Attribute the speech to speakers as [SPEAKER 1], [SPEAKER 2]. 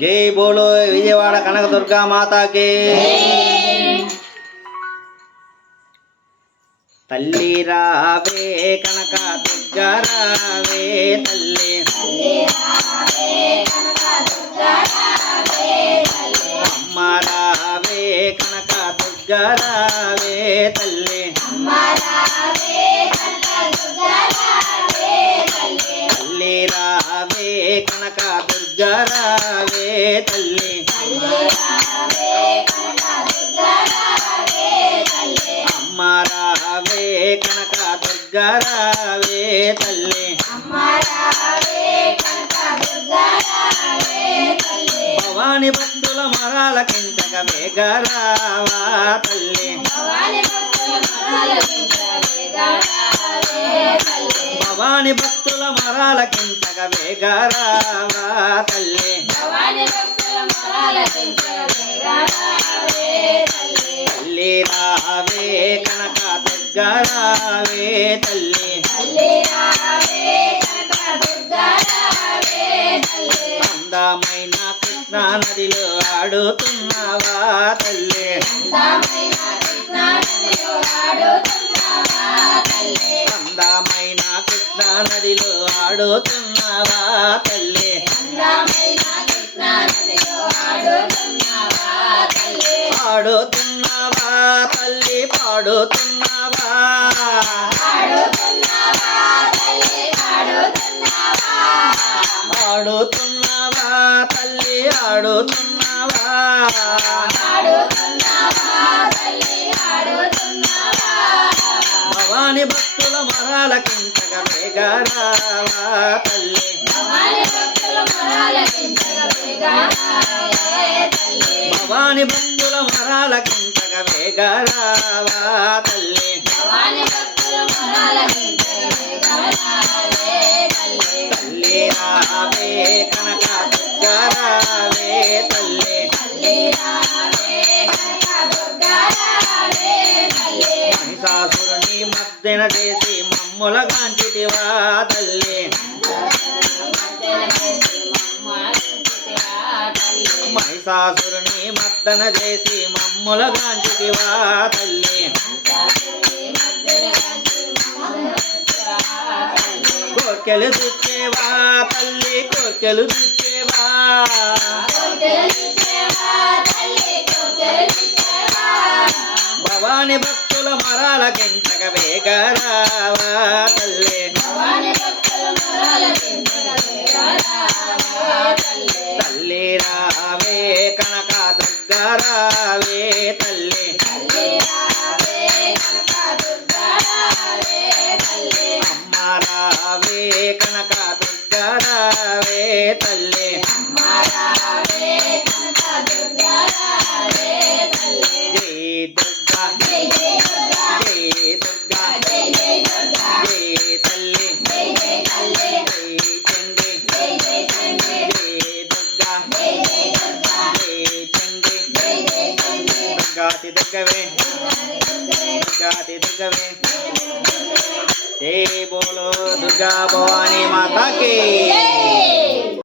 [SPEAKER 1] జై బోలో విజయవాడ కనక దుర్గా మాతాకి. తల్లి రావే కనక దుర్గా రావే తల్లి. అమ్మ రావే కనక దుర్గా రావే తల్లి. అమ్మ రావే కనక దుర్గా రావే కనక దుర్గరావే తల్లి. అమ్మ రావే కనక దుర్గరావే తల్లి. భవాని భక్తుల మరాల కిందక మేఘరావా తల్లి. భవాని భక్తుల మరాల మేఘరావా తల్లి. తల్లి. రావే కనక దుర్గా రావే తల్లి. అందమైన కృష్ణా నదిలో ఆడుతున్నావా తల్లి. అందమైన కృష్ణా నదిలో ఆడుతున్నావా తల్లి? పాడుతున్నావా తల్లి పాడుతున్నావా? ఆడుతున్నావా తల్లి ఆడుతున్నావా భవాని భక్తుల మరాల కింతగా తల్లి. భవాని భక్తుల మరాల కింతగా వేగారావా తల్లి. తల్లి రావే కనక దుర్గా రావే తల్లి. మహిషాసురుని మద్దెన చేసి మమ్ముల గాంచితివా తల్లి మహిషాసురుని మర్దన చేసి మమ్ముల గాంచితివా తల్లి కోర్కెలు దుచ్చేవా తల్లి కోర్కెలు దుచ్చేవా భవాని భక్తి మరాల కించక వేగరావా తల్లి తల్లి రావే కనక దుర్గరావే తల్లి అమ్మ రావే కనక దుర్గరావే తల్లి దుర్గాతి దుర్గవే దుర్గాతి దుర్గవే జై బోలో దుర్గా భవానీ మాతాకి